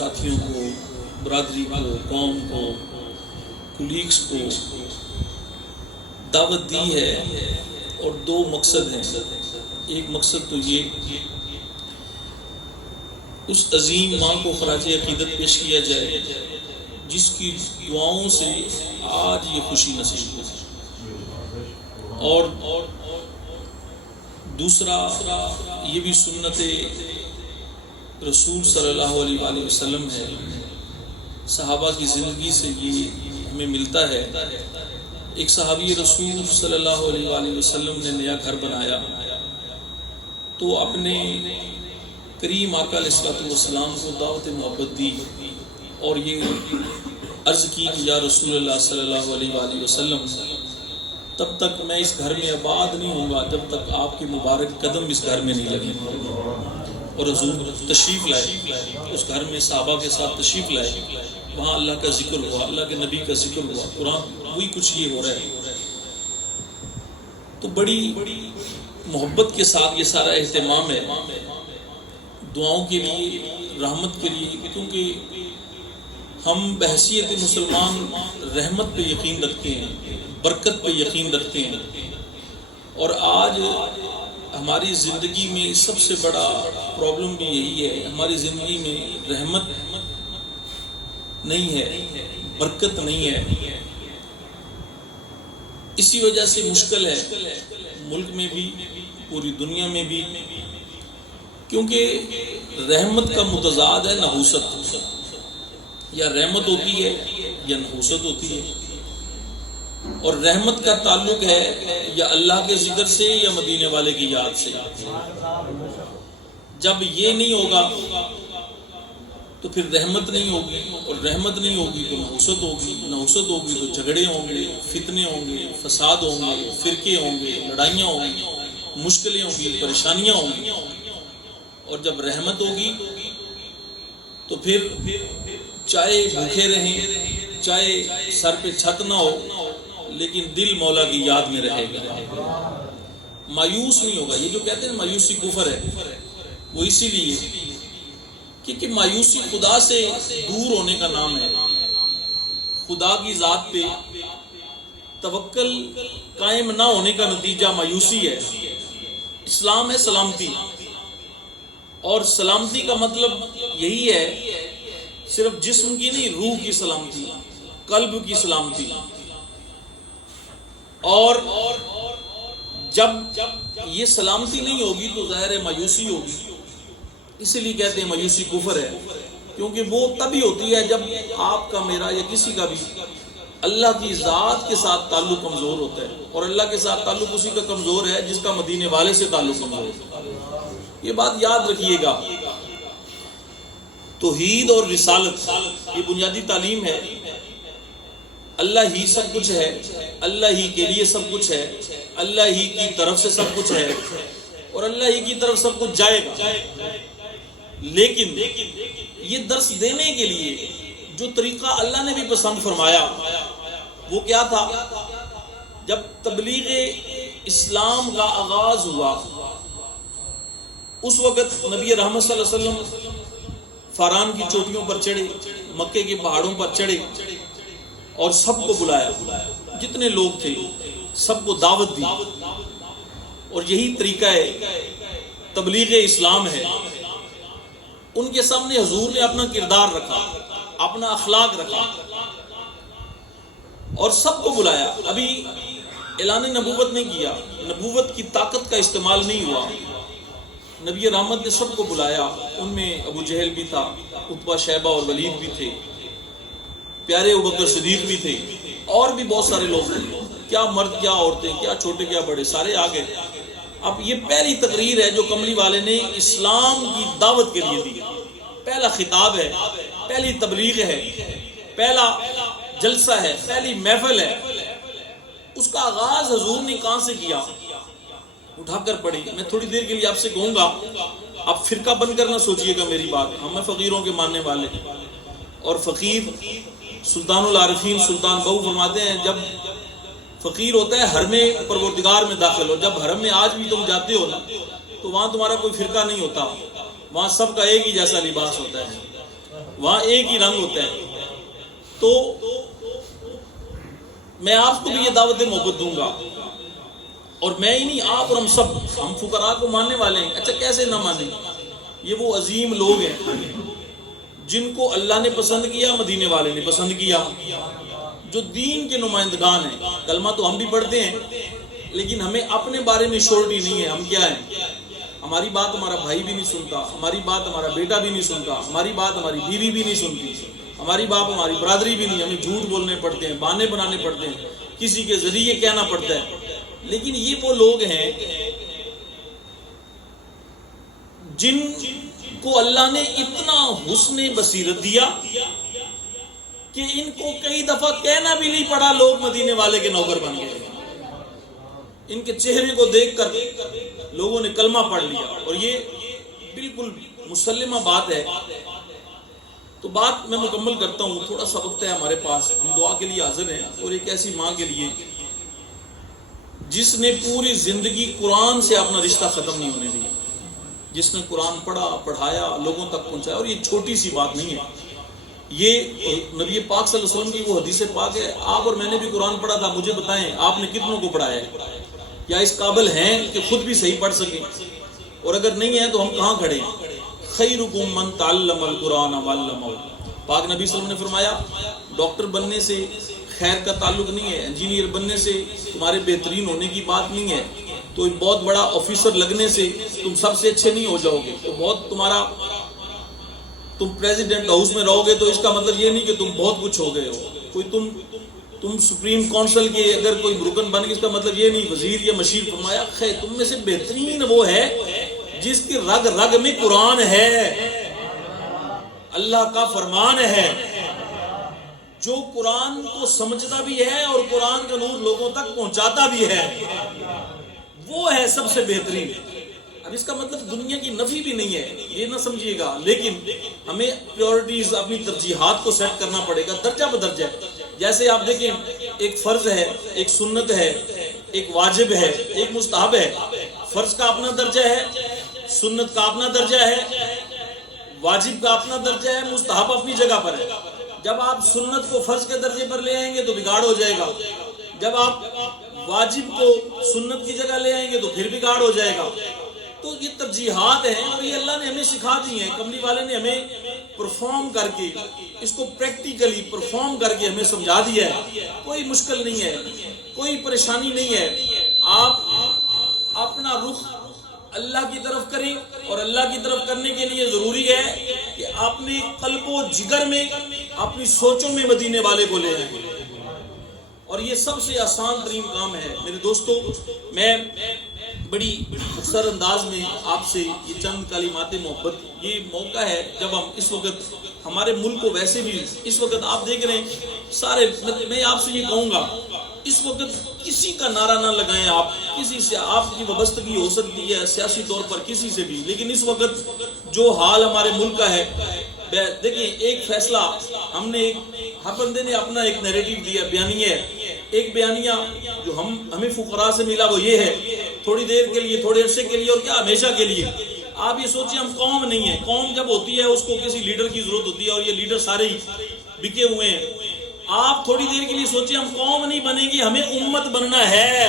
ساتھیوں کو، برادری کو، قوم کو، کولیگس کو دعوت دی ہے، اور دو مقصد ہیں۔ ایک مقصد تو یہ اس عظیم ماں کو خراج عقیدت پیش کیا جائے جس کی دعاؤں سے آج یہ خوشی نصیب ہو، اور دوسرا یہ بھی سنت رسول صلی اللہ علیہ وآلہ وسلم ہے، صحابہ کی زندگی سے یہ ہمیں ملتا ہے۔ ایک صحابی رسول صلی اللہ علیہ وآلہ وسلم نے نیا گھر بنایا تو اپنے کریم آقا علیہ السلام کو دعوت محبت دی اور یہ عرض کی کہ یا رسول اللہ صلی اللہ علیہ وآلہ وسلم، تب تک میں اس گھر میں آباد نہیں ہوں گا جب تک آپ کے مبارک قدم اس گھر میں نہیں لگیں۔ اور حضور تشریف لائے اس گھر میں، صحابہ کے ساتھ تشریف لائے، وہاں اللہ کا ذکر ہوا، اللہ کے نبی کا ذکر ہوا، قرآن وہی کچھ یہ ہو رہا ہے۔ تو بڑی محبت کے ساتھ یہ سارا اہتمام ہے، دعاؤں کے لیے، رحمت کے لیے، کیونکہ ہم بحیثیت مسلمان رحمت پہ یقین رکھتے ہیں، برکت پہ یقین رکھتے ہیں، اور آج ہماری زندگی میں سب سے بڑا پرابلم بھی یہی ہے، ہماری زندگی میں رحمت نہیں ہے، برکت نہیں ہے۔ اسی وجہ سے مشکل ہے ملک میں بھی، پوری دنیا میں بھی، کیونکہ رحمت کا متضاد ہے نحوست، یا رحمت ہوتی ہے یا نحوست ہوتی ہے، اور رحمت کا تعلق ہے یا اللہ کے ذکر سے یا مدینے والے کی یاد سے۔ جب یہ نہیں ہوگا تو پھر رحمت نہیں ہوگی، اور رحمت نہیں ہوگی تو نحوست ہوگی، نحوست ہوگی تو جھگڑے ہوں گے، فتنے ہوں گے، فساد ہوں گے، فرقے ہوں گے، لڑائیاں ہوں گی، مشکلیں ہوں گی، پریشانیاں ہوں گی۔ اور جب رحمت ہوگی تو پھر چاہے بھوکے رہیں، چاہے سر پہ چھت نہ ہو، لیکن دل مولا کی یاد میں رہے گا، مایوس نہیں ہوگا۔ یہ جو کہتے ہیں مایوسی کفر ہے، وہ اسی لیے کہ مایوسی خدا سے دور ہونے کا نام ہے۔ خدا کی ذات پہ توکل قائم نہ ہونے کا نتیجہ مایوسی ہے۔ اسلام ہے سلامتی، اور سلامتی کا مطلب یہی ہے، صرف جسم کی نہیں، روح کی سلامتی، قلب کی سلامتی۔ اور جب یہ سلامتی نہیں ہوگی تو ظاہر ہے مایوسی ہوگی۔ اسی لیے کہتے ہیں مایوسی کفر ہے، کیونکہ وہ تبھی ہوتی ہے جب آپ کا، میرا یا کسی کا بھی اللہ کی ذات کے ساتھ تعلق کمزور ہوتا ہے، اور اللہ کے ساتھ تعلق اسی کا کمزور ہے جس کا مدینے والے سے تعلق کمزور ہے۔ یہ بات یاد رکھیے گا۔ توحید اور رسالت یہ بنیادی تعلیم ہے۔ اللہ ہی سب کچھ ہے، اللہ ہی کے لیے سب کچھ ہے، اللہ ہی کی طرف سے سب کچھ ہے، اور اللہ ہی کی طرف سب کچھ جائے گا۔ لیکن یہ درس دینے کے لیے جو طریقہ اللہ نے بھی پسند فرمایا وہ کیا تھا؟ جب تبلیغ اسلام کا آغاز ہوا اس وقت نبی رحمت صلی اللہ علیہ وسلم فاران کی چوٹیوں پر چڑھے، مکے کے پہاڑوں پر چڑھے، اور سب کو بلایا، جتنے لوگ تھے سب کو دعوت دی، اور یہی طریقہ ہے تبلیغ اسلام ہے۔ ان کے سامنے حضور نے اپنا کردار رکھا، اپنا اخلاق رکھا، اور سب کو بلایا۔ ابھی اعلان نبوت نہیں کیا، نبوت کی طاقت کا استعمال نہیں ہوا، نبی رحمت نے سب کو بلایا۔ ان میں ابو جہل بھی تھا، عتبہ شیبہ اور ولید بھی تھے، پیارے ابوبکر صدیق بھی تھے، اور بھی بہت سارے لوگ تھے، کیا مرد کیا عورتیں، کیا چھوٹے کیا بڑے، سارے آ گئے۔ اب یہ پہلی تقریر ہے جو کملی والے نے اسلام کی دعوت کے لیے دی، پہلا خطاب ہے، پہلی تبلیغ ہے، پہلا جلسہ ہے، پہلی محفل ہے۔ اس کا آغاز حضور نے کہاں سے کیا؟ اٹھا کر پڑھی۔ میں تھوڑی دیر کے لیے آپ سے کہوں گا، آپ فرقہ بن کر نہ سوچئے گا میری بات، ہم ہیں فقیروں کے ماننے والے، اور فقیر سلطان العارفین سلطان بہو فرماتے ہیں جب فقیر ہوتا ہے حرم پروردگار میں داخل ہو، جب حرم میں آج بھی تم جاتے ہو نا تو وہاں تمہارا کوئی فرقہ نہیں ہوتا، وہاں سب کا ایک ہی جیسا لباس ہوتا ہے، وہاں ایک ہی رنگ ہوتا ہے. تو میں آپ کو بھی یہ دعوت محبت دوں گا، اور میں ہی نہیں، آپ اور ہم سب، ہم فقراء کو ماننے والے ہیں. اچھا کیسے نہ مانیں؟ یہ وہ عظیم لوگ ہیں جن کو اللہ نے پسند کیا، مدینے والے نے پسند کیا، جو دین کے نمائندگان ہیں. کلمہ تو ہم بھی پڑھتے ہیں لیکن ہمیں اپنے بارے میں شورٹی نہیں ہے. ہم کیا ہیں؟ ہماری بات ہمارا بھائی بھی نہیں سنتا، ہماری بات ہمارا بیٹا بھی نہیں سنتا، ہماری بات ہماری بیوی بھی نہیں سنتی، ہماری بات ہماری برادری بھی نہیں. ہمیں جھوٹ بولنے پڑتے ہیں، بہانے بنانے پڑتے ہیں، کسی کے ذریعے کہنا پڑتا ہے. لیکن یہ وہ لوگ ہیں جن کو اللہ نے اتنا حسن بصیرت دیا کہ ان کو کئی دفعہ کہنا بھی نہیں پڑا لوگ مدینے والے کے نوکر بن گئے. ان کے چہرے کو دیکھ کر لوگوں نے کلمہ پڑھ لیا، اور یہ بالکل مسلمہ بات ہے. تو بات میں مکمل کرتا ہوں، تھوڑا سا وقت ہے ہمارے پاس، ہم دعا کے لیے حاضر ہیں. اور ایک ایسی ماں کے لیے جس نے پوری زندگی قرآن سے اپنا رشتہ ختم نہیں ہونے دیا، جس نے قرآن پڑھا، پڑھایا، لوگوں تک پہنچایا. اور یہ چھوٹی سی بات نہیں ہے، یہ نبی پاک صلی اللہ علیہ وسلم کی وہ حدیث پاک ہے. آپ اور میں نے بھی قرآن پڑھا تھا، مجھے بتائیں آپ نے کتنوں کو پڑھایا ہے؟ یا اس قابل ہیں کہ خود بھی صحیح پڑھ سکیں؟ اور اگر نہیں ہے تو ہم کہاں کھڑے ہیں؟ خیرکم من تعلم القرآن وعلمہ. پاک نبی صلی اللہ علیہ وسلم نے فرمایا ڈاکٹر بننے سے خیر کا تعلق نہیں ہے، انجینئر بننے سے تمہارے بہترین ہونے کی بات نہیں ہے، تو ایک بہت بڑا آفیسر لگنے سے تم سب سے اچھے نہیں ہو جاؤ گے، تو بہت تم پریزیڈنٹ ہاؤس میں رہو گے تو اس کا مطلب یہ نہیں کہ تم بہت کچھ ہو گئے ہو. کوئی تم سپریم کونسل کے اگر کوئی رکن بن گئے اس کا مطلب یہ نہیں وزیر یا مشیر. فرمایا خیر تم میں سے بہترین وہ ہے جس کی رگ رگ میں قرآن ہے، اللہ کا فرمان ہے، جو قرآن کو سمجھتا بھی ہے اور قرآن کا نور لوگوں تک پہنچاتا بھی ہے، وہ ہے سب سے بہترین. اب اس کا مطلب دنیا کی نفی بھی نہیں ہے، یہ نہ سمجھیے گا، لیکن ہمیں پریورٹیز، اپنی ترجیحات کو سیٹ کرنا پڑے گا درجہ بدرجہ. جیسے آپ دیکھیں ایک فرض ہے، ایک سنت ہے، ایک واجب ہے، ایک مستحب ہے. فرض کا اپنا درجہ ہے، سنت کا اپنا درجہ ہے، واجب کا اپنا درجہ ہے، مستحب اپنی جگہ پر ہے. جب آپ سنت کو فرض کے درجے پر لے آئیں گے تو بگاڑ ہو جائے گا، جب آپ واجب کو سنت کی جگہ لے آئیں گے تو پھر بگاڑ ہو جائے گا. تو یہ ترجیحات ہیں اور یہ اللہ نے ہمیں سکھا دی ہیں. کملی والے نے ہمیں پرفارم کر کے اس کو پریکٹیکلی پرفارم کر کے ہمیں سمجھا دیا ہے. کوئی مشکل نہیں ہے، کوئی پریشانی نہیں ہے. آپ اپنا رخ اللہ کی طرف کریں، اور اللہ کی طرف کرنے کے لیے ضروری ہے کہ اپنے قلب و جگر میں، اپنی سوچوں میں مدینے والے کو لے آئیں. اور یہ سب سے آسان ترین کام ہے. میرے دوستو، میں بڑی مختصر انداز میں آپ سے یہ چند کلمات محبت، یہ موقع ہے جب ہم اس وقت ہمارے ملک کو، ویسے بھی اس وقت آپ دیکھ رہے ہیں سارے، میں آپ سے یہ کہوں گا اس وقت کسی کا نعرہ نہ لگائیں. آپ کسی سے آپ کی وابستگی ہو سکتی ہے سیاسی طور پر کسی سے بھی، لیکن اس وقت جو حال ہمارے ملک کا ہے، دیکھیں ایک فیصلہ ہم نے، ہر بندے نے اپنا ایک نیریٹو دیا، بیانیہ ہے. ایک بیانیہ جو ہمیں فقراء سے ملا وہ یہ ہے، تھوڑی دیر کے لیے، تھوڑے عرصے کے لیے، اور کیا ہمیشہ کے لیے. آپ یہ سوچیں ہم قوم نہیں ہیں. قوم جب ہوتی ہے اس کو کسی لیڈر کی ضرورت ہوتی ہے، اور یہ لیڈر سارے ہی بکے ہوئے ہیں. آپ تھوڑی دیر کے لیے سوچیں ہم قوم نہیں بنیں گے، ہمیں امت بننا ہے.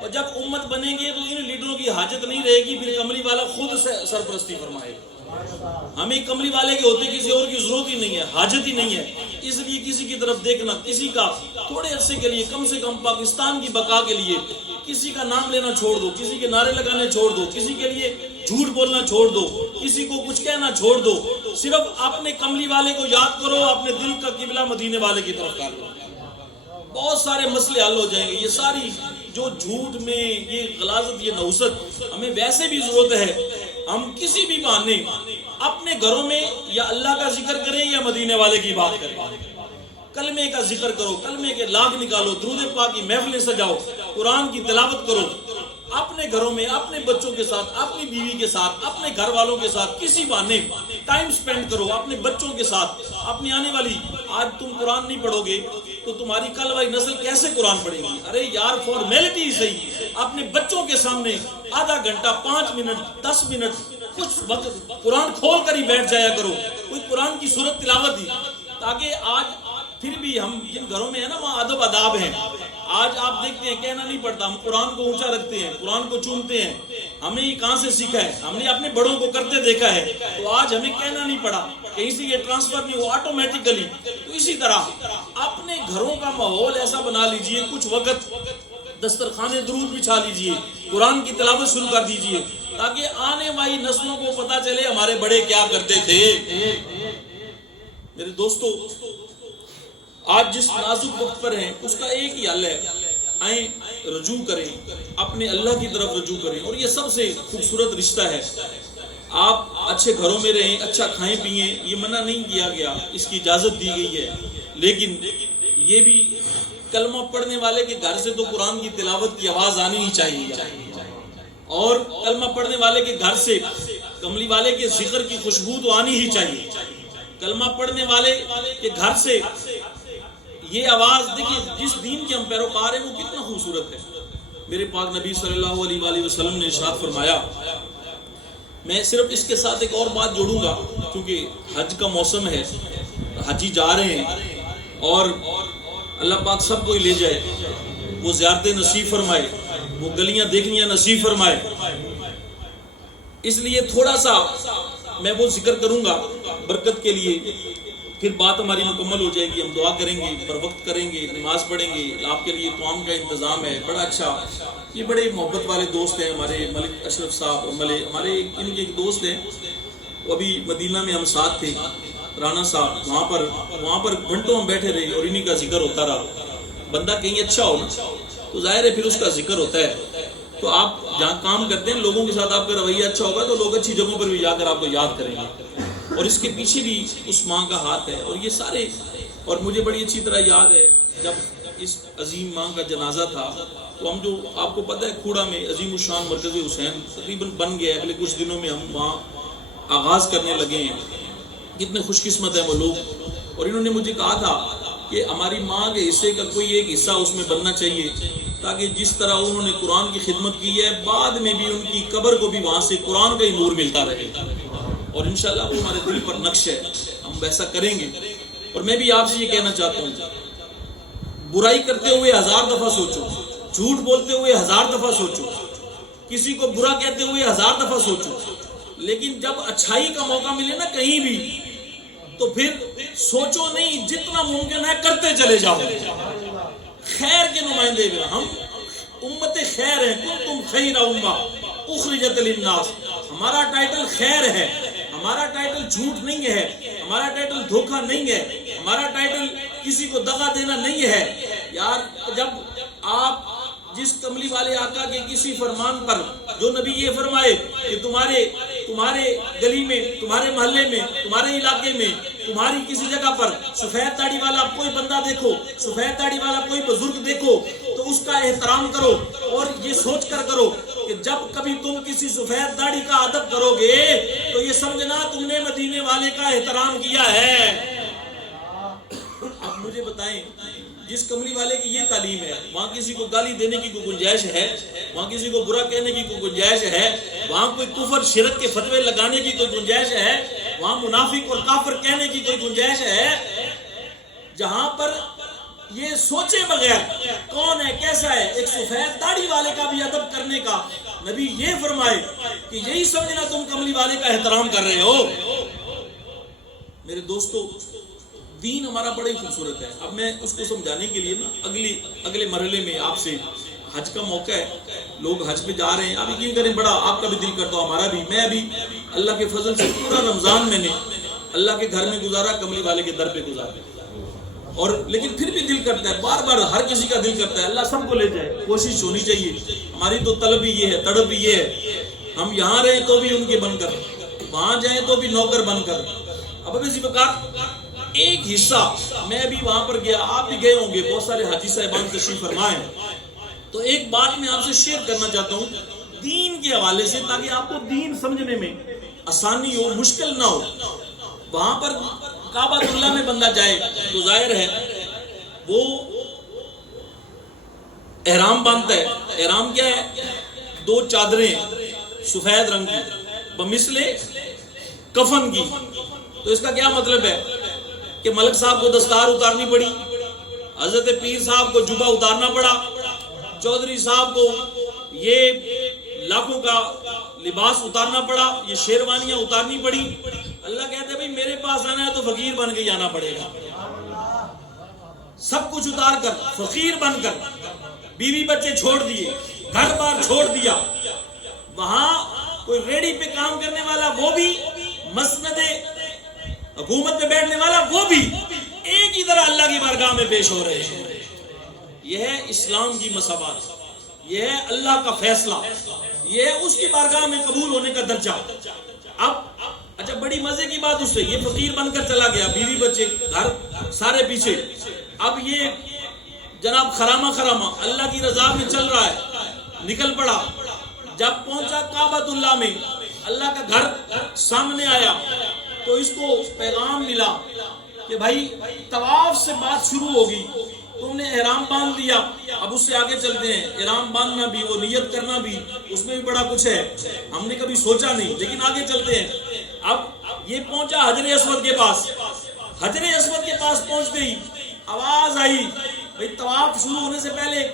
اور جب امت بنیں گے تو ان لیڈروں کی حاجت نہیں رہے گی، پھر کملی والا خود سرپرستی فرمائے. ہمیں کملی والے کے ہوتے کسی اور کی ضرورت ہی نہیں ہے، حاجت ہی نہیں ہے. اس لیے کسی کی طرف دیکھنا، کسی کا تھوڑے عرصے کے لیے، کم سے کم پاکستان کی بقا کے لیے کسی کا نام لینا چھوڑ دو، کسی کے نعرے لگانے چھوڑ دو، کسی کے لیے جھوٹ بولنا چھوڑ دو، کسی کو کچھ کہنا چھوڑ دو. صرف اپنے کملی والے کو یاد کرو، اپنے دل کا قبلہ مدینے والے کی طرف کر دو، بہت سارے مسئلے حل ہو جائیں گے. یہ ساری جو جھوٹ میں یہ غلاظت، یہ نحوست، ہمیں ویسے بھی ضرورت ہے ہم کسی بھی بہانے اپنے گھروں میں یا اللہ کا ذکر کریں یا مدینے والے کی بات کریں. کلمے کا ذکر کرو، کلمے کے لاگ نکالو، درود پاک کی محفلیں سجاؤ، قرآن کی تلاوت کرو. اپنے گھروں میں اپنے بچوں کے ساتھ، اپنی بیوی کے ساتھ، اپنے گھر والوں کے ساتھ کسی بہانے ٹائم سپینڈ کرو. اپنے بچوں کے ساتھ، اپنی آنے والی، آج تم قرآن نہیں پڑھو گے تو تمہاری کل والی نسل کیسے قرآن پڑھے گی؟ ارے یار فارمیلٹی صحیح، اپنے بچوں کے سامنے آدھا گھنٹہ، 5 منٹ، 10 منٹ کچھ وقت قرآن کھول کر ہی بیٹھ جایا کرو، کوئی قرآن کی سورت تلاوت ہی، تاکہ آج پھر بھی ہم جن گھروں میں ہیں نا وہاں ادب آداب ہیں، آج آپ دیکھتے ہیں کہنا نہیں پڑتا، ہم قرآن کو اونچا رکھتے ہیں، قرآن کو چومتے ہیں، ہم نے یہ کہاں سے سیکھا ہے؟ ہم نے اپنے بڑوں کو کرتے دیکھا ہے، تو آج ہمیں کہنا نہیں پڑا، کہیں سے یہ ٹرانسفر نہیں ہوا آٹومیٹیکلی۔ تو اسی طرح اپنے گھروں کا ماحول ایسا بنا لیجئے، کچھ وقت دسترخوان درود بچھا لیجئے، قرآن کی تلاوت شروع کر دیجئے، تاکہ آنے والی نسلوں کو پتا چلے ہمارے بڑے کیا کرتے تھے۔ میرے دوستو، آج جس نازک وقت پر ہیں اس کا ایک ہی حل ہے، آئیں رجوع کریں، اپنے اللہ کی طرف رجوع کریں، اور یہ سب سے خوبصورت رشتہ ہے۔ آپ اچھے گھروں میں رہیں، اچھا کھائیں پیئیں، یہ منع نہیں کیا گیا، اس کی اجازت دی گئی ہے، لیکن یہ بھی کلمہ پڑھنے والے کے گھر سے تو قرآن کی تلاوت کی آواز آنی ہی چاہیے، اور کلمہ پڑھنے والے کے گھر سے کملی والے کے ذکر کی خوشبو تو آنی ہی چاہیے۔ کلمہ پڑھنے والے کے گھر سے یہ آواز، دیکھیے جس دین کے ہم پیروکار ہیں وہ کتنا خوبصورت ہے۔ میرے پاک نبی صلی اللہ علیہ وآلہ وسلم نے ارشاد فرمایا، میں صرف اس کے ساتھ ایک اور بات جوڑوں گا، کیونکہ حج کا موسم ہے، حجی جا رہے ہیں، اور اللہ پاک سب کو لے جائے، وہ زیارتیں نصیب فرمائے، وہ گلیاں دیکھنیاں نصیب فرمائے۔ اس لیے تھوڑا سا میں وہ ذکر کروں گا برکت کے لیے، پھر بات ہماری مکمل ہو جائے گی، ہم دعا کریں گے، پر وقت کریں گے، نماز پڑھیں گے، آپ کے لیے طعام کا انتظام ہے بڑا اچھا۔ یہ بڑے محبت والے دوست ہیں ہمارے ملک اشرف صاحب، ہمارے ان کے ایک دوست ہیں، وہ ابھی مدینہ میں ہم ساتھ تھے، رانا صاحب، وہاں پر گھنٹوں ہم بیٹھے رہے اور انہی کا ذکر ہوتا رہا۔ بندہ کہیں اچھا ہو نا تو ظاہر ہے پھر اس کا ذکر ہوتا ہے، تو آپ جہاں کام کرتے ہیں لوگوں کے ساتھ آپ کا رویہ اچھا ہوگا تو لوگ اچھی جگہوں پر بھی جا کر آپ کو یاد کریں گے، اور اس کے پیچھے بھی اس ماں کا ہاتھ ہے۔ اور یہ سارے، اور مجھے بڑی اچھی طرح یاد ہے جب اس عظیم ماں کا جنازہ تھا، تو ہم جو آپ کو پتہ ہے کھوڑا میں عظیم الشان مرکز حسین تقریباً بن گیا ہے، اگلے کچھ دنوں میں ہم وہاں آغاز کرنے لگے ہیں۔ کتنے خوش قسمت ہیں وہ لوگ، اور انہوں نے مجھے کہا تھا کہ ہماری ماں کے حصے کا کوئی ایک حصہ اس میں بننا چاہیے، تاکہ جس طرح انہوں نے قرآن کی خدمت کی ہے بعد میں بھی ان کی قبر کو بھی وہاں سے قرآن کا ہی نور ملتا رہے، اور انشاءاللہ وہ ہمارے دل پر نقش ہے، ہم ویسا کریں گے۔ اور میں بھی آپ سے یہ کہنا چاہتا ہوں، برائی کرتے ہوئے 1000 دفعہ سوچو، جھوٹ بولتے ہوئے 1000 دفعہ سوچو، کسی کو برا کہتے ہوئے 1000 دفعہ سوچو، لیکن جب اچھائی کا موقع ملے نا کہیں بھی، تو پھر سوچو نہیں، جتنا ممکن ہے کرتے چلے جاؤ۔ خیر کے نمائندے ہیں ہم، امت خیر ہیں، کنتم خیر امہ اخرجت للناس، ہمارا ٹائٹل خیر ہے، ہمارا ٹائٹل جھوٹ نہیں ہے، ہمارا ٹائٹل دھوکہ نہیں ہے، ہمارا ٹائٹل کسی کو دغا دینا نہیں ہے۔ یار جب آپ جس کملی والے آقا کے کسی فرمان پر، جو نبی یہ فرمائے کہ تمہارے گلی میں، تمہارے محلے میں، تمہارے علاقے میں، تمہاری کسی جگہ پر سفید داڑھی والا کوئی بندہ دیکھو، سفید داڑھی والا کوئی بزرگ دیکھو تو اس کا احترام کرو، اور یہ سوچ کر کرو کہ جب کبھی تم کسی سفید داڑھی کا ادب کرو گے تو یہ سمجھنا تم نے مدینے والے کا احترام کیا ہے۔ اب مجھے بتائیں، جس کملی والے کی یہ تعلیم ہے، وہاں کسی کو گالی دینے کی کوئی گنجائش ہے؟ وہاں کسی کو برا کہنے کی کوئی گنجائش ہے؟ وہاں کوئی کفر شرک کے فتوے لگانے کی کوئی گنجائش ہے؟ وہاں منافق اور کافر کہنے کی کوئی گنجائش ہے؟ جہاں پر یہ سوچے بغیر کون ہے کیسا ہے، ایک سفید داڑھی والے کا بھی ادب کرنے کا نبی یہ فرمائے کہ یہی سمجھنا تم کملی والے کا احترام کر رہے ہو۔ میرے دوستو، دین ہمارا بڑا ہی خوبصورت ہے۔ اب میں اس کو سمجھانے کے لیے نا اگلے مرحلے میں آپ سے، حج کا موقع ہے، لوگ حج پہ جا رہے ہیں، آپ یقین کریں بڑا آپ کا بھی دل کرتا ہو، ہمارا بھی۔ میں ابھی اللہ کے فضل سے پورا رمضان میں نے اللہ کے گھر میں گزارا، کملی والے کے در پہ گزارا، اور لیکن پھر بھی دل کرتا ہے، بار بار ہر کسی کا دل کرتا ہے اللہ سب کو لے جائے، کوشش ہونی چاہیے۔ ہماری تو طلب ہی یہ ہے، تڑپ بھی یہ ہے، ہم یہاں رہیں تو بھی ان کے بن کر، وہاں جائیں تو بھی نوکر بن کر۔ اب اسی وقت ایک حصہ میں ابھی وہاں پر گیا، آپ بھی گئے ہوں گے، بہت سارے حاجی صاحبان تشریف فرمائے، تو ایک بات میں آپ سے شیئر کرنا چاہتا ہوں دین کے حوالے سے، تاکہ آپ کو دین سمجھنے میں آسانی ہو، مشکل نہ ہو۔ وہاں پر کعبہ اللہ میں بندہ جائے تو ظاہر ہے وہ احرام باندھتا ہے۔ احرام کیا ہے؟ 2 چادریں سفید رنگ کی بمثل کفن کی. تو اس کا کیا مطلب ہے کہ ملک صاحب کو دستار اتارنی پڑی, حضرت پیر صاحب کو جبہ اتارنا پڑا, چودھری صاحب کو یہ لاکھوں کا لباس اتارنا پڑا, یہ شیروانیاں اتارنی پڑی. اللہ کہتے ہیں بھئی میرے پاس آنا ہے تو فقیر بن کے جانا پڑے گا. سب کچھ اتار کر فقیر بن کر, بیوی بچے چھوڑ دیے, گھر بار چھوڑ دیا, وہاں کوئی ریڈی پہ کام کرنے والا وہ بھی, مسند حکومت پہ بیٹھنے والا وہ بھی, ایک ہی طرح اللہ کی بارگاہ میں پیش ہو رہے ہیں. یہ ہے اسلام کی مساوات, یہ ہے اللہ کا فیصلہ, یہ ہے اس کی بارگاہ میں قبول ہونے کا درجہ. اب اچھا بڑی مزے کی بات, اس سے یہ فقیر بن کر چلا گیا, بیوی بچے گھر سارے پیچھے. اب یہ جناب خرامہ اللہ کی رضا میں چل رہا ہے, نکل پڑا. جب پہنچا کعبۃ اللہ میں, اللہ کا گھر سامنے آیا, تو اس کو پیغام ملا کہ بھائی طواف سے بات شروع ہوگی, تم نے احرام باندھ دیا, اب اس سے آگے چلتے ہیں. احرام باندھنا بھی, وہ نیت کرنا بھی, اس میں بھی بڑا کچھ ہے, ہم نے کبھی سوچا نہیں, لیکن آگے چلتے ہیں. اب یہ پہنچا حجر اسود کے پاس, حجر اسود کے پاس پہنچ گئی, آواز آئی بھئی طواف شروع ہونے سے پہلے,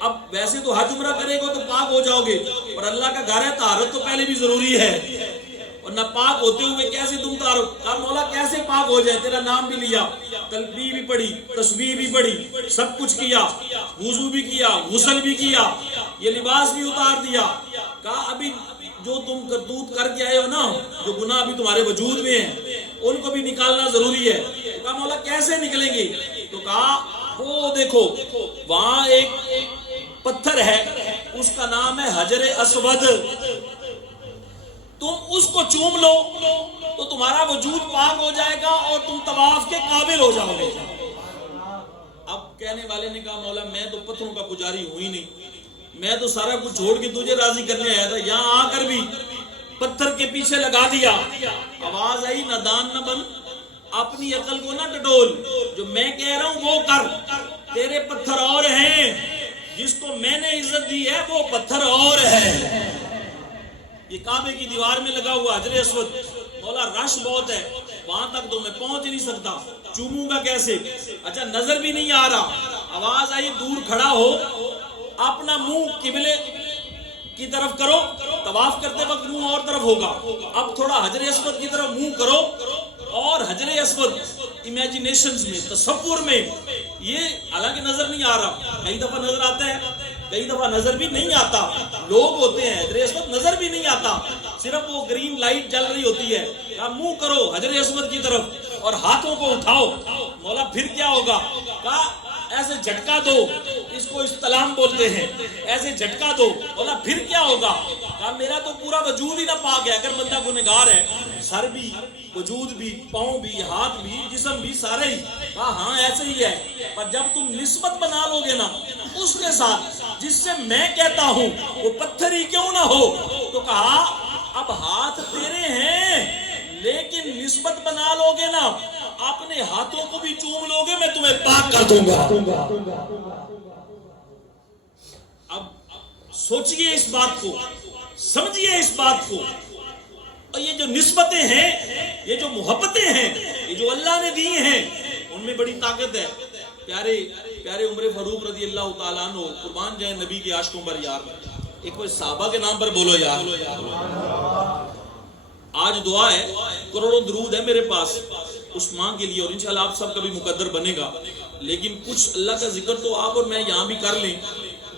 اب ویسے تو حج عمرہ کرے گا تو پاک ہو جاؤ گے, پر اللہ کا گھر ہے, طہارت تو پہلے بھی ضروری ہے, اور نہ پاک ہوتے ہوئے کیسے تم کہا مولا کیسے پاک ہو جائے, تیرا نام بھی لیا, تلبیہ بھی پڑھی, تسبیح بھی پڑھی, سب کچھ کیا, وضو بھی کیا, غسل بھی کیا, یہ لباس بھی اتار دیا. کہا ابھی جو تم کرتوت کر کے آئے ہو نا, جو گناہ بھی تمہارے وجود میں ہیں, ان کو بھی نکالنا ضروری ہے. کہا مولا کیسے نکلیں گے؟ تو کہا وہ دیکھو وہاں ایک پتھر ہے, اس کا نام ہے حجر اسود, تم اس کو چوم لو تو تمہارا وجود پاک ہو جائے گا اور تم طواف کے قابل ہو جاؤ گے. اب کہنے والے نے کہا مولا میں تو پتھروں کا پجاری ہوں ہی نہیں, میں تو سارا کچھ چھوڑ کے تجھے راضی کرنے آیا تھا, یہاں آ کر بھی پتھر کے پیچھے لگا دیا. آواز آئی نادان نہ بن, اپنی عقل کو نہ ٹٹول, جو میں کہہ رہا ہوں وہ کر, تیرے پتھر اور ہیں, جس کو میں نے عزت دی ہے وہ پتھر اور ہے. یہ کعبے کی دیوار میں لگا ہوا حجر اسود, مولا رش بہت ہے, وہاں تک تو میں پہنچ نہیں سکتا, چوموں گا کیسے؟ اچھا نظر بھی نہیں آ رہا. آواز آئی دور کھڑا ہو, اپنا منہ قبلے کی طرف کرو, طواف کرتے وقت منہ اور طرف ہوگا, اب تھوڑا حجر اسود کی طرف منہ کرو, اور حجر اسود امیجینیشنز میں, تصور میں, یہ حالانکہ نظر نہیں آ رہا, کئی دفعہ نظر آتا ہے, کئی دفعہ نظر بھی نہیں آتا, لوگ ہوتے ہیں حجر اسود نظر بھی نہیں آتا, صرف وہ گرین لائٹ جل رہی ہوتی ہے. کہا منہ کرو حجر اسود کی طرف اور ہاتھوں کو اٹھاؤ. مولا پھر کیا ہوگا؟ کہا ایسے جھٹکا دو, اس کو استلام بولتے ہیں, ایسے جھٹکا دو. بولا پھر کیا ہوگا؟ کہا میرا تو پورا وجود ہی نہ پاک ہے, اگر بندہ گنہگار ہے, سر بھی, وجود بھی, پاؤں بھی, ہاتھ بھی, جسم بھی, سارے ہی. کہا ہاں ایسے ہی ہے, پر جب تم نسبت بنا لو گے نا اس کے ساتھ جس سے میں کہتا ہوں وہ پتھر ہی کیوں نہ ہو, تو کہا اب ہاتھ تیرے ہیں لیکن نسبت بنا لو گے نا, اپنے ہاتھوں کو بھی چوم لو گے, میں تمہیں پاک کر دوں گا. اب سوچئے اس بات کو, سمجھئے اس بات کو, اور یہ جو نسبتیں ہیں, یہ جو محبتیں ہیں, یہ جو اللہ نے دی ہیں, ان میں بڑی طاقت ہے. پیارے پیارے عمر فاروق رضی اللہ تعالیٰ عنہ قربان جائیں نبی کے عاشقوں پر. یار ایک کوئی صحابہ کے نام پر بولو یار. آج دعا ہے, کروڑوں درود ہے میرے پاس اس ماں کے لیے, اور انشاءاللہ آپ سب کا بھی مقدر بنے گا, لیکن کچھ اللہ کا ذکر تو آپ اور میں یہاں بھی کر لیں,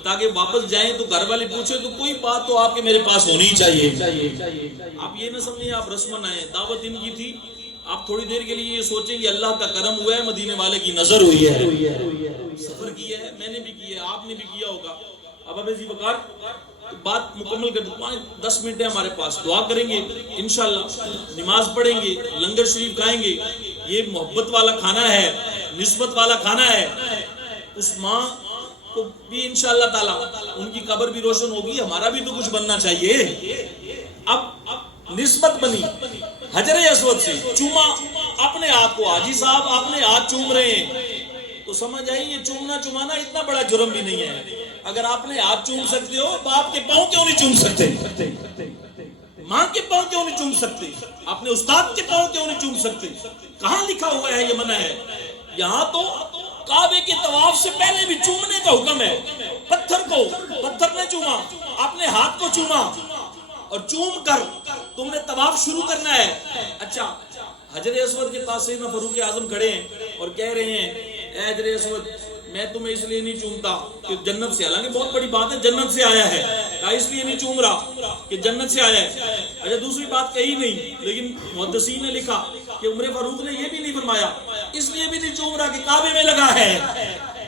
تاکہ واپس جائیں تو گھر والے پوچھیں تو کوئی بات تو آپ کے میرے پاس ہونی چاہیے. آپ یہ نہ سمجھیں آپ رسمن آئے, دعوت ان کی تھی, آپ تھوڑی دیر کے لیے یہ سوچیں کہ اللہ کا کرم ہوا ہے, مدینے والے کی نظر ہوئی ہے, سفر کیا ہے, میں نے بھی کیا ہے, آپ نے بھی کیا ہوگا. اب اب اسی وقار بات مکمل کر دوں, 10 منٹ ہے ہمارے پاس, دعا کریں گے انشاءاللہ, نماز پڑھیں گے, لنگر شریف کھائیں گے. یہ محبت والا کھانا ہے, نسبت والا کھانا ہے. اس ماں کو بھی انشاءاللہ تعالیٰ ان کی قبر بھی روشن ہوگی, ہمارا بھی تو کچھ بننا چاہیے. اب نسبت بنی حجر اسود سے, چوما اپنے ہاتھ کو, حاجی صاحب اپنے ہاتھ چوم رہے ہیں, تو سمجھ آئی یہ چومنا چومانا اتنا بڑا جرم بھی نہیں ہے. اگر آپ نے ہاتھ چوم سکتے ہو, باپ کے پاؤں کیوں نہیں چوم سکتے؟ ماں کے پاؤں کیوں نہیں چوم سکتے؟ اپنے استاد کے پاؤں کیوں نہیں چوم سکتے؟ کہاں لکھا ہوا ہے یہ منع ہے؟ یہاں تو کعبے کے طواف سے پہلے بھی چومنے کا حکم ہے. پتھر نے چوما، اپنے ہاتھ کو چوما، اور چوم کر تم نے طواف شروع کرنا ہے. اچھا، حجر اسود کے پاس سیدنا فاروق اعظم کھڑے ہیں اور کہہ رہے ہیں اے حجر اسود میں تمہیں اس لیے نہیں چومتا کہ جنت سے، حالانکہ بہت بڑی بات ہے جنت سے آیا ہے، کہا اس لیے نہیں چوم رہا کہ جنت سے آیا ہے. اچھا، دوسری بات کہی نہیں، لیکن محدثین نے لکھا کہ عمر فاروق نے یہ بھی نہیں فرمایا اس لیے بھی نہیں چوم رہا کہ کعبے میں لگا ہے،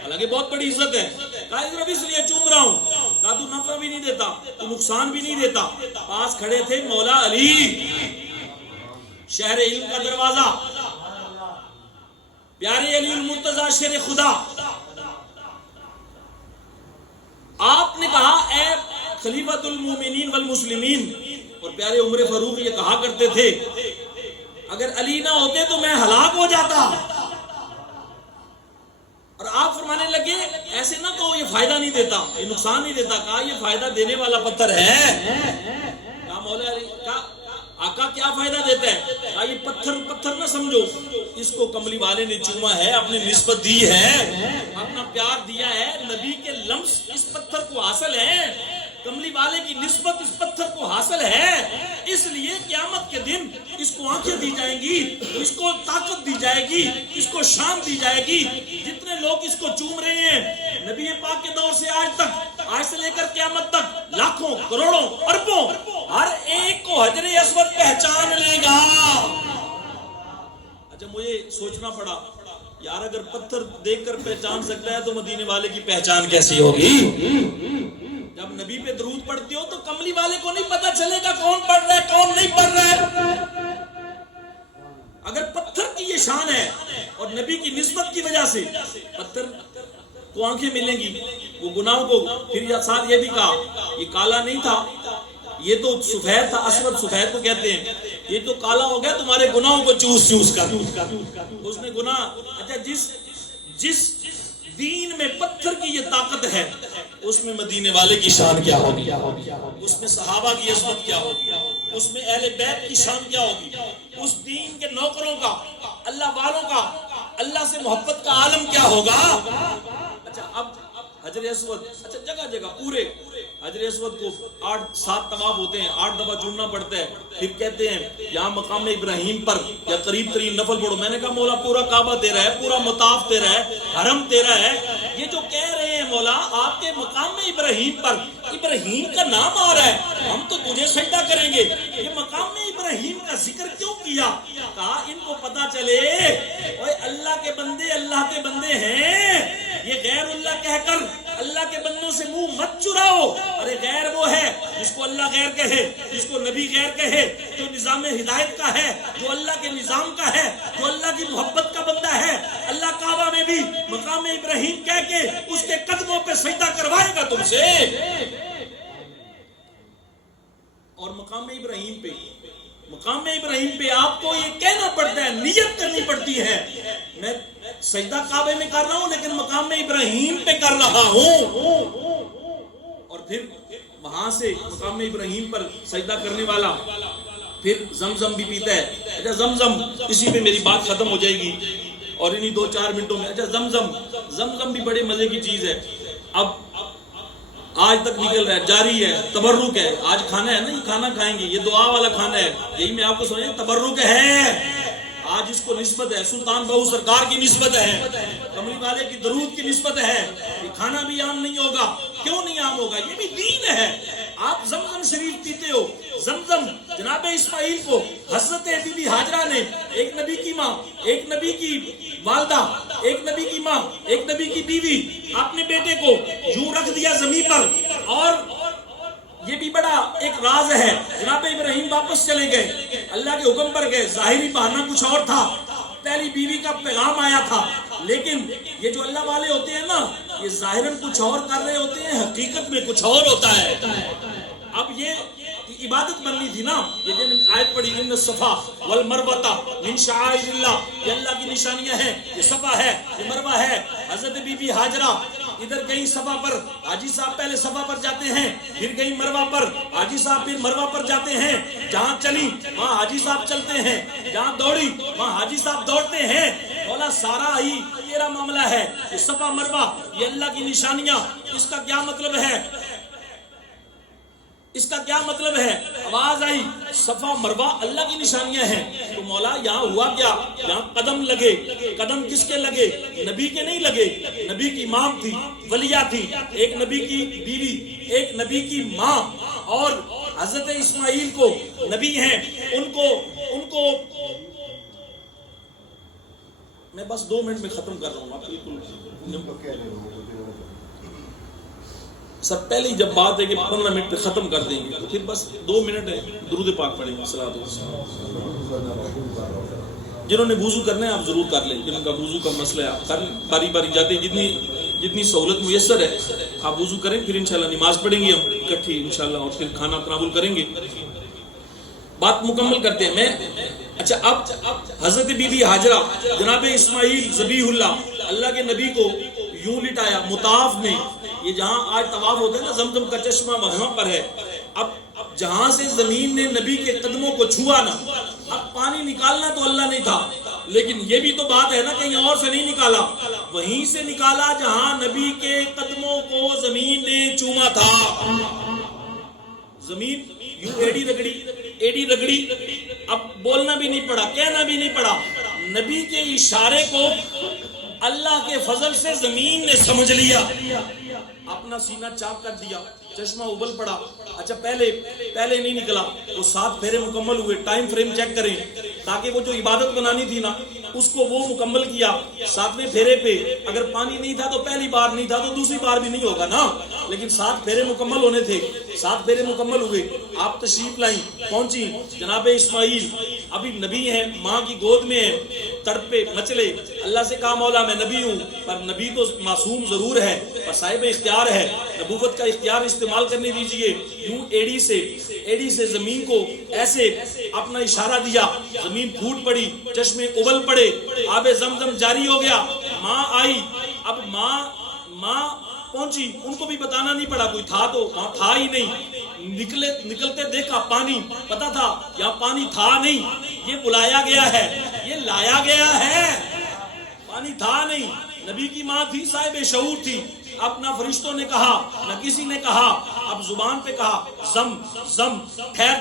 حالانکہ بہت بڑی عزت ہے. کہا اس لیے چوم رہا ہوں. کہا تو نفع بھی نہیں دیتا، تو نقصان بھی نہیں دیتا. پاس کھڑے تھے مولا علی، شہر علم کا دروازہ، پیارے علی المرتضی شیر خدا. آپ نے کہا اے خلیفۃ المومنین والمسلمین، اور پیارے عمر فاروق یہ کہا کرتے تھے اگر علی نہ ہوتے تو میں ہلاک ہو جاتا. اور آپ فرمانے لگے ایسے نہ کہو یہ فائدہ نہیں دیتا، یہ نقصان نہیں دیتا. کہا یہ فائدہ دینے والا پتھر ہے. کہا مولا علی، کہا آقا کیا فائدہ دیتا ہے؟ کہا یہ پتھر نہ سمجھو، اس کو کملی والے نے چوما ہے، اپنی نسبت دی ہے، اپنا پیار دیا ہے، نبی کے لمس اس پتھر کو حاصل ہے، کملی والے کی نسبت اس پتھر کو حاصل ہے. اس لیے قیامت کے دن اس کو آنکھیں دی جائیں گی، اس کو طاقت دی جائے گی، اس کو شان دی جائے گی. جتنے لوگ اس کو چوم رہے ہیں نبی پاک کے دور سے آج تک، آج سے لے کر قیامت تک، لاکھوں کروڑوں اربوں، ہر ایک کو حجر اسود پہچان لے گا. اچھا، مجھے سوچنا پڑا یار اگر پتھر دیکھ کر پہچان سکتا ہے تو مدینے والے کی پہچان کیسی ہوگی؟ جب نبی پہ درود پڑھتے ہو تو کملی والے کو نہیں پتا چلے گا کون پڑھ رہا ہے کون نہیں پڑھ رہا ہے. اگر پتھر کی یہ شان ہے اور نبی کی نسبت کی وجہ سے پتھر کو آنکھیں ملیں گی، وہ گناہوں کو، پھر ساتھ یہ بھی کہا یہ کالا نہیں تھا، یہ تو سفید تھا، اسود سفید کو کہتے ہیں، یہ تو کالا ہو گیا تمہارے گناہوں کو چوس کر. اس نے گناہ، اچھا جس دین میں پتھر کی یہ طاقت ہے اس میں مدینے والے کی شان کیا ہوگی، اس میں صحابہ کی عظمت کیا ہوگی، اس میں اہل بیت کی شان کیا ہوگی، اس دین کے نوکروں کا، اللہ والوں کا، اللہ سے محبت کا عالم کیا ہوگا. اچھا، اب حجر اسود، اچھا جگہ جگہ پورے حجر اسود کو 8-7 طواف ہوتے ہیں، 8 دفعہ چومنا پڑتا ہے. پھر کہتے ہیں یہاں مقام ابراہیم پر یا قریب ترین نفل پڑھو. میں نے کہا مولا پورا کعبہ تیرا ہے، پورا مطاف تیرا ہے، حرم تیرا ہے. یہ جو کہہ رہے ہیں مولا آپ کے مقام ابراہیم پر، ابراہیم کا نام آ رہا ہے، ہم تو تجھے سجدہ کریں گے، یہ مقام ابراہیم کا ذکر کیوں کیا؟ کہا ان کو پتا چلے اوے اللہ کے بندے اللہ کے بندے ہیں، یہ غیر اللہ کہہ کر اللہ کے بندوں سے منہ مت چراؤ. ارے غیر وہ ہے جس کو اللہ غیر کہے، جس کو نبی غیر کہے، جو نظام ہدایت کا ہے، جو اللہ کے نظام کا ہے، جو اللہ کی محبت کا بندہ ہے. اللہ کعبہ میں بھی مقام ابراہیم کہہ کے اس کے قدموں پہ سجدہ کروائے گا تم سے. اور مقام ابراہیم پہ آپ کو یہ کہنا پڑتا ہے، نیت کرنی پڑتی ہے میں سجدہ کعبے میں کر رہا ہوں لیکن مقام ابراہیم پہ کر رہا ہوں. اور پھر وہاں سے مقام ابراہیم پر سجدہ کرنے والا پھر زمزم بھی پیتا ہے. اچھا زمزم، اسی پہ میری بات ختم ہو جائے گی اور انہی 2-4 منٹوں میں. اچھا زمزم بھی بڑے مزے کی چیز ہے. اب آج تک نکل رہا ہے، جاری ہے، تبرک ہے. آج کھانا ہے نا، یہ کھانا کھائیں گے، یہ دعا والا کھانا ہے، یہی میں آپ کو سمجھا تبرک ہے. آج اس کو نسبت ہے سلطان بہو سرکار کی نسبت ہے، کملی والے کی درود کی نسبت ہے. یہ کھانا بھی عام نہیں ہوگا. کیوں نہیں عام ہوگا؟ یہ بھی دین ہے. آپ زمزم شریف پیتے ہو. زمزم جناب اسماعیل کو حضرت بی بی ہاجرہ نے، ایک نبی کی ماں، ایک نبی کی والدہ، ایک نبی کی ماں، ایک نبی کی بیوی، اپنے بیٹے کو یوں رکھ دیا زمین پر. اور یہ بھی بڑا ایک راز ہے. جناب ابراہیم واپس چلے گئے، اللہ کے حکم پر گئے. ظاہری بہانہ کچھ اور تھا، پہلی بیوی کا پیغام آیا تھا، لیکن یہ جو اللہ والے ہوتے ہیں نا، یہ ظاہراً کچھ اور کر رہے ہوتے ہیں، حقیقت میں کچھ اور ہوتا ہے. اب یہ عبادت بننی تھی نا. یہ آیت پڑھی ان الصفا والمروہ من شعائر اللہ، یہ اللہ کی نشانیاں ہیں. یہ صفا ہے، یہ مروہ ہے. حضرت بی بی ہاجرہ ادھر گئی صفا پر، حاجی صاحب پہلے صفا پر جاتے ہیں، پھر گئی مروہ پر، حاجی صاحب پھر مروہ پر جاتے ہیں، جہاں چلی وہاں حاجی صاحب چلتے ہیں، جہاں دوڑی وہاں حاجی صاحب دوڑتے ہیں۔ مولا سارا ہی تیرا معاملہ ہے، یہ صفا مروہ یہ اللہ کی نشانیاں، اس کا کیا مطلب ہے؟ اس کا کیا مطلب ہے؟ آواز آئی صفا مروہ اللہ کی نشانیاں ہیں، تو مولا یہاں ہوا کیا؟ یہاں قدم لگے، قدم کس کے لگے؟ نبی کے نہیں لگے، نبی کی ماں تھی، ولیہ تھی، ایک نبی کی بیوی، ایک نبی کی ماں، اور حضرت اسماعیل کو نبی ہیں، ان کو میں بس 2 منٹ میں ختم کر رہا ہوں، آپ بالکل سر پہلے ہی جب بات ہے کہ 15 منٹ پہ ختم کر دیں گے تو پھر بس 2 منٹ ہے، درود پاک پڑھیں گے، صلوات والسلام۔ جنہوں نے وضو کرنا ہے آپ ضرور کر لیں، جن کا وضو کا مسئلہ ہے آپ کر لیں، باری باری جاتے جتنی سہولت میسر ہے آپ وضو کریں، پھر انشاءاللہ نماز پڑھیں گے ہم اکٹھی انشاءاللہ، اور پھر کھانا تناول کریں گے۔ بات مکمل کرتے ہیں۔ اچھا اب حضرت بی بی حاجرہ جناب اسماعیل ذبیح اللہ کے نبی کو یوں لٹایا مطاف میں، یہ جہاں آج طواف ہوتا ہے نا، زمزم کا چشمہ وہاں پر ہے۔ اب جہاں سے زمین نے نبی کے قدموں کو چھوا نا، اب پانی نکالنا تو اللہ نہیں تھا، لیکن یہ بھی تو بات ہے نا کہیں اور سے نہیں نکالا، وہیں سے نکالا جہاں نبی کے قدموں کو زمین نے چوما تھا۔ زمین یوں ایڑی رگڑی، اب بولنا بھی نہیں پڑا، کہنا بھی نہیں پڑا، نبی کے اشارے کو اللہ کے فضل سے زمین نے سمجھ لیا، اپنا سینہ چاک کر دیا، چشمہ ابل پڑا۔ اچھا پہلے نہیں نکلا، وہ 7 پھیرے مکمل ہوئے، ٹائم فریم چیک کریں تاکہ وہ جو عبادت بنانی تھی نا اس کو وہ مکمل کیا۔ 7ویں پھیرے پہ اگر پانی نہیں تھا تو پہلی بار نہیں تھا تو دوسری بار بھی نہیں ہوگا نا، لیکن 7 پھیرے مکمل ہونے تھے، 7 پھیرے مکمل ہوئے، آپ تشریف لائیں، پہنچی جناب اسماعیل ابھی نبی ہیں، ماں کی گود میں ہیں، تڑپے مچلے، اللہ سے کہا مولا میں نبی ہوں، پر نبی تو معصوم ضرور ہے پر صاحب اختیار ہے، نبوت کا اختیار استعمال کرنے دیجئے۔ یوں ایڑی سے زمین کو ایسے اپنا اشارہ دیا، زمین پھوٹ پڑی، چشمے ابل پڑے، آب زمزم جاری ہو گیا۔ ماں آئی، اب ماں پہنچی، ان کو بھی بتانا نہیں پڑا، کوئی تھا تو وہاں تھا ہی نہیں، نکلتے دیکھا پانی، پتا تھا یہاں پانی تھا نہیں، یہ بلایا گیا ہے، یہ لایا گیا ہے، پانی تھا نہیں۔ نبی کی ماں تھی، صاحب شعور تھی، اب نہ فرشتوں نے کہا نہ کسی نے کہا، اب زبان پہ کہا زم ٹھہر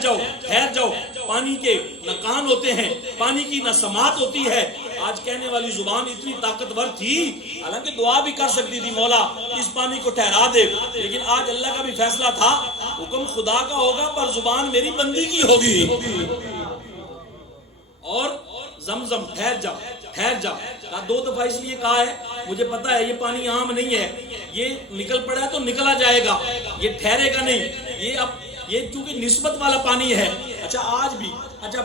جاؤ، پانی کے نہ کان ہوتے ہیں، پانی کی نہ سماعت ہوتی ہے۔ آج کہنے والی زبان اتنی طاقتور تھی، حالانکہ دعا بھی کر سکتی تھی مولا اس پانی کو ٹھہرا دے، لیکن آج اللہ کا بھی فیصلہ تھا، حکم خدا کا ہوگا پر زبان میری بندی کی ہوگی۔ اور زمزم ٹھہر جا، 2 دفعہ اس لیے کہا ہے، مجھے پتا ہے یہ پانی عام نہیں ہے، یہ نکل پڑا ہے تو نکلا جائے گا، یہ ٹھہرے گا نہیں، یہ چونکہ نسبت والا پانی ہے۔ اچھا آج بھی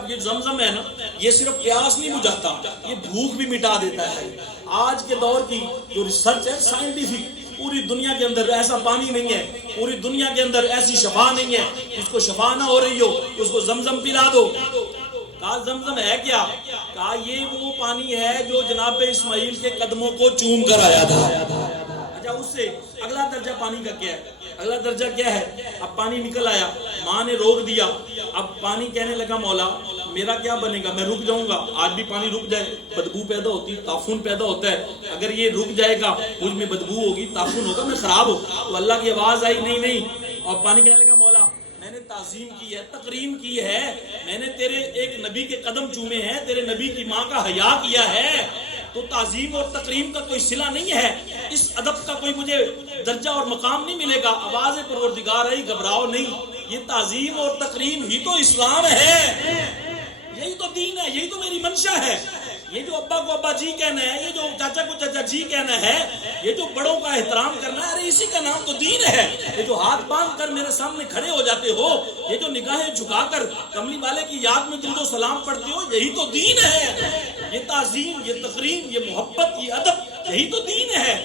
یہ زمزم ہے نا، یہ صرف پیاس نہیں بجھاتا، یہ بھوک بھی مٹا دیتا ہے۔ آج کے دور کی جو ریسرچ ہے سائنٹیفک، پوری دنیا کے اندر ایسا پانی نہیں ہے، پوری دنیا کے اندر ایسی شفا نہیں ہے، اس کو شفا نہ ہو رہی ہو اس کو زمزم پلا دو۔ کہا زمزم ہے کیا؟ کہا یہ وہ پانی ہے جو جناب اسماعیل کے قدموں کو چوم کر آیا تھا۔ اچھا اس سے اگلا درجہ پانی کا کیا ہے؟ اگلا درجہ کیا ہے؟ اب پانی نکل آیا، ماں نے روک دیا، اب پانی کہنے لگا مولا میرا کیا بنے گا، میں رک جاؤں گا، آج بھی پانی رک جائے بدبو پیدا ہوتی ہے، تعفن پیدا ہوتا ہے، اگر یہ رک جائے گا مجھ میں بدبو ہوگی، تعفن ہوگا، میں خراب ہو۔ تو اللہ کی آواز آئی نہیں، اور پانی کہنے لگا مولا میں نے تعظیم کی ہے، تکریم کی ہے، میں نے تیرے ایک نبی کے قدم چومے ہیں، تیرے نبی کی ماں کا حیا کیا ہے، تو تعظیم اور تکریم کا کوئی صلہ نہیں ہے، اس ادب کا کوئی مجھے درجہ اور مقام نہیں ملے گا۔ آواز پروردگار آئی، گھبراؤ نہیں، یہ تعظیم اور تکریم ہی تو اسلام ہے، یہی تو دین ہے، یہی تو میری منشا ہے۔ یہ جو ابا کو ابا جی کہنا ہے، یہ جو چاچا کو چاچا جی کہنا ہے، یہ جو بڑوں کا احترام کرنا ہے، ارے اسی کا نام تو دین ہے۔ یہ جو ہاتھ باندھ کر میرے سامنے کھڑے ہو جاتے ہو، یہ جو نگاہیں جھکا کر کملی والے کی یاد میں درود و سلام پڑھتے ہو، یہی تو دین ہے۔ یہ تعظیم، یہ تکریم، یہ محبت، یہ ادب، یہی تو دین ہے۔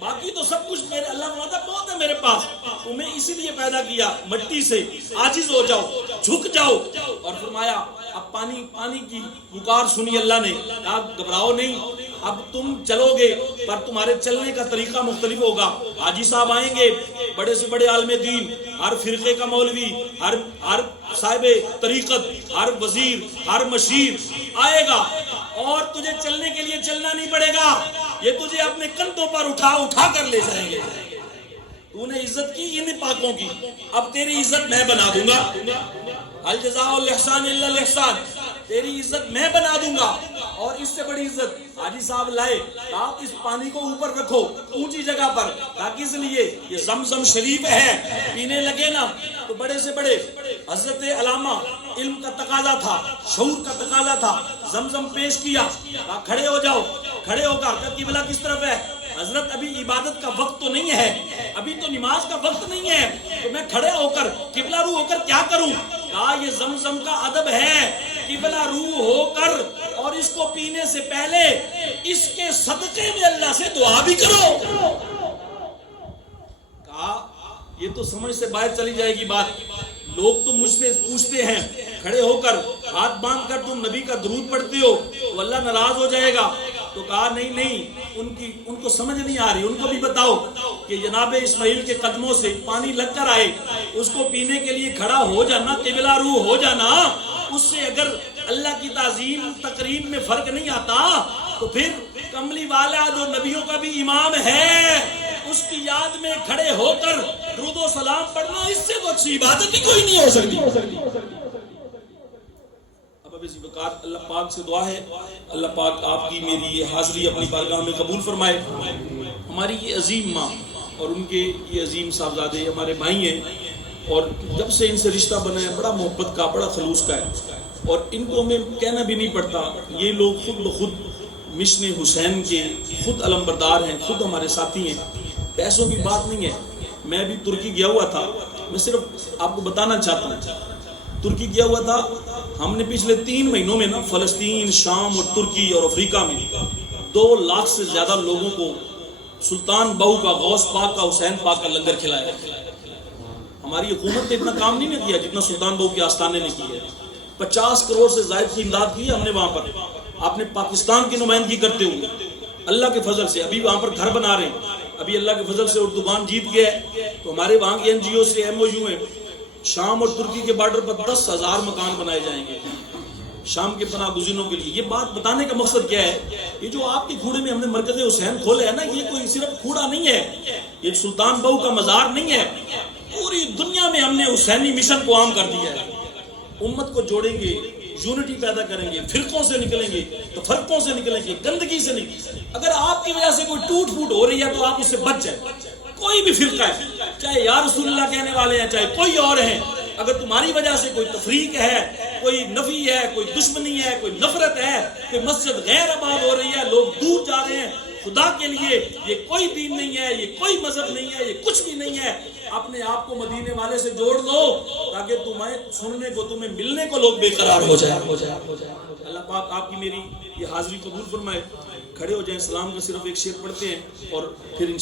باقی تو سب کچھ میرے اللہ کا وعدہ بہت ہے میرے پاس، تمہیں اسی لیے پیدا کیا، مٹی سے عاجز ہو جاؤ، جھک جاؤ۔ اور فرمایا اب پانی کی پکار سنی اللہ نے، کہا گھبراؤ نہیں، اب تم چلو گے پر تمہارے چلنے کا طریقہ مختلف ہوگا. حاجی صاحب آئیں گے, بڑے سے بڑے عالم دین, ہر فرقے کا مولوی, ہر صاحب طریقت, ہر وزیر, ہر مشیر آئے گا, اور تجھے چلنے کے لیے چلنا نہیں پڑے گا, یہ تجھے اپنے کندھوں پر اٹھا کر لے جائیں گے. تو نے عزت کی ان پاکوں کی, اب تیری عزت میں بنا دوں گا. الجزاء الاحسان الا الاحسان, تیری عزت میں بنا دوں گا. اور اس سے بڑی عزت حاجی صاحب لائے, آپ اس پانی کو اوپر رکھو اونچی جگہ پر, تاکہ اس لیے یہ زمزم شریف ہے, پینے لگے نا تو بڑے سے بڑے حضرت علامہ علم کا تقاضا تھا, شعور کا تقاضا تھا, زمزم پیش کیا, کہا کھڑے ہو جاؤ. کھڑے ہو کر قبلہ کس طرف ہے؟ حضرت ابھی عبادت کا وقت تو نہیں ہے, ابھی تو نماز کا وقت نہیں ہے, تو میں کھڑے ہو کر قبلہ رو ہو کر کیا کروں؟ کہا یہ زمزم کا ادب ہے, قبلہ رو ہو کر اور اس کو پینے سے پہلے اس کے صدقے میں اللہ سے دعا بھی کرو. کہا یہ تو سمجھ سے باہر چلی جائے گی بات. لوگ تو مجھ سے پوچھتے ہیں کھڑے ہو کر ہاتھ باندھ کر تم نبی کا درود پڑھتے ہو تو اللہ ناراض ہو جائے گا. تو کہا نہیں, ان کو سمجھ نہیں آ رہی, ان کو بھی بتاؤ کہ جناب اسماعیل کے قدموں سے پانی لگ کر آئے, اس کو پینے کے لیے کھڑا ہو جانا, قبلہ رو ہو جانا, اس سے اگر اللہ کی تعظیم تقریب میں فرق نہیں آتا تو پھر کملی والا جو نبیوں کا بھی امام ہے اس کی یاد میں کھڑے ہو کر درود و سلام پڑھنا, اس سے تو اچھی عبادت ہی کوئی نہیں ہو سکتی. اب اسی وقت اللہ پاک سے دعا ہے, اللہ پاک آپ کی میری یہ حاضری اپنی بارگاہ میں قبول فرمائے. ہماری یہ عظیم ماں اور ان کے یہ عظیم صاحبزادے ہمارے بھائی ہیں, اور جب سے ان سے رشتہ بنا ہے بڑا محبت کا, بڑا خلوص کا ہے, اور ان کو ہمیں کہنا بھی نہیں پڑتا. یہ لوگ خود بخود مشن حسین کے خود علمبردار ہیں, خود ہمارے ساتھی ہیں. پیسوں کی بات نہیں ہے. میں بھی ترکی گیا ہوا تھا, میں صرف آپ کو بتانا چاہتا ہوں, ترکی گیا ہوا تھا. ہم نے پچھلے 3 مہینوں میں نا فلسطین, شام اور ترکی اور افریقہ میں 2 لاکھ سے زیادہ لوگوں کو سلطان بہو کا, غوث پاک کا, حسین پاک کا لنگر کھلایا. ہماری حکومت نے اتنا کام نہیں کیا جتنا سلطان بہو کے آستانے نے کیا ہے. 50 کروڑ سے زائد کی امداد کی ہم نے وہاں پر, آپ نے پاکستان کی نمائندگی کرتے ہوئے اللہ کے فضل سے. ابھی وہاں پر گھر بنا رہے ہیں, ابھی اللہ کے فضل سے اردوغان جیت گیا ہے, تو ہمارے وہاں کے NGO سے MOU ہے, شام اور ترکی کے بارڈر پر 10,000 مکان بنائے جائیں گے شام کے پناہ گزینوں کے لیے. یہ بات بتانے کا مقصد کیا ہے, یہ جو آپ کے کھوڑے میں ہم نے مرکز حسین کھولے ہے نا, یہ کوئی صرف کھوڑا نہیں ہے, یہ سلطان بہو کا مزار نہیں ہے. پوری دنیا میں ہم نے حسینی مشن کو عام کر دیا ہے. امت کو جوڑیں گے, یونٹی پیدا کریں گے, فرقوں سے نکلیں گے, تفرقوں سے نکلیں گے, گندگی سے نہیں. اگر آپ کی وجہ سے کوئی ٹوٹ پھوٹ ہو رہی ہے تو آپ اس سے بچ جائیں. کوئی بھی فرقہ ہے, چاہے یا رسول اللہ کہنے والے ہیں, چاہے کوئی اور ہیں, اگر تمہاری وجہ سے کوئی تفریق ہے, کوئی نفی ہے, کوئی دشمنی ہے, کوئی نفرت ہے, کوئی مسجد غیر آباد ہو رہی ہے, لوگ دور جا رہے ہیں, خدا کے لیے یہ کوئی دین نہیں ہے, یہ کوئی مذہب نہیں ہے, یہ کچھ بھی نہیں ہے. اپنے آپ کو مدینے والے سے جوڑ دو تاکہ تمہیں سننے کو, تمہیں ملنے کو لوگ بے قرار ہو جائے. اللہ پاک آپ کی میری یہ حاضری قبول فرمائے. کھڑے ہو جائیں, سلام کا صرف ایک شعر پڑھتے ہیں اور پھر انشاءاللہ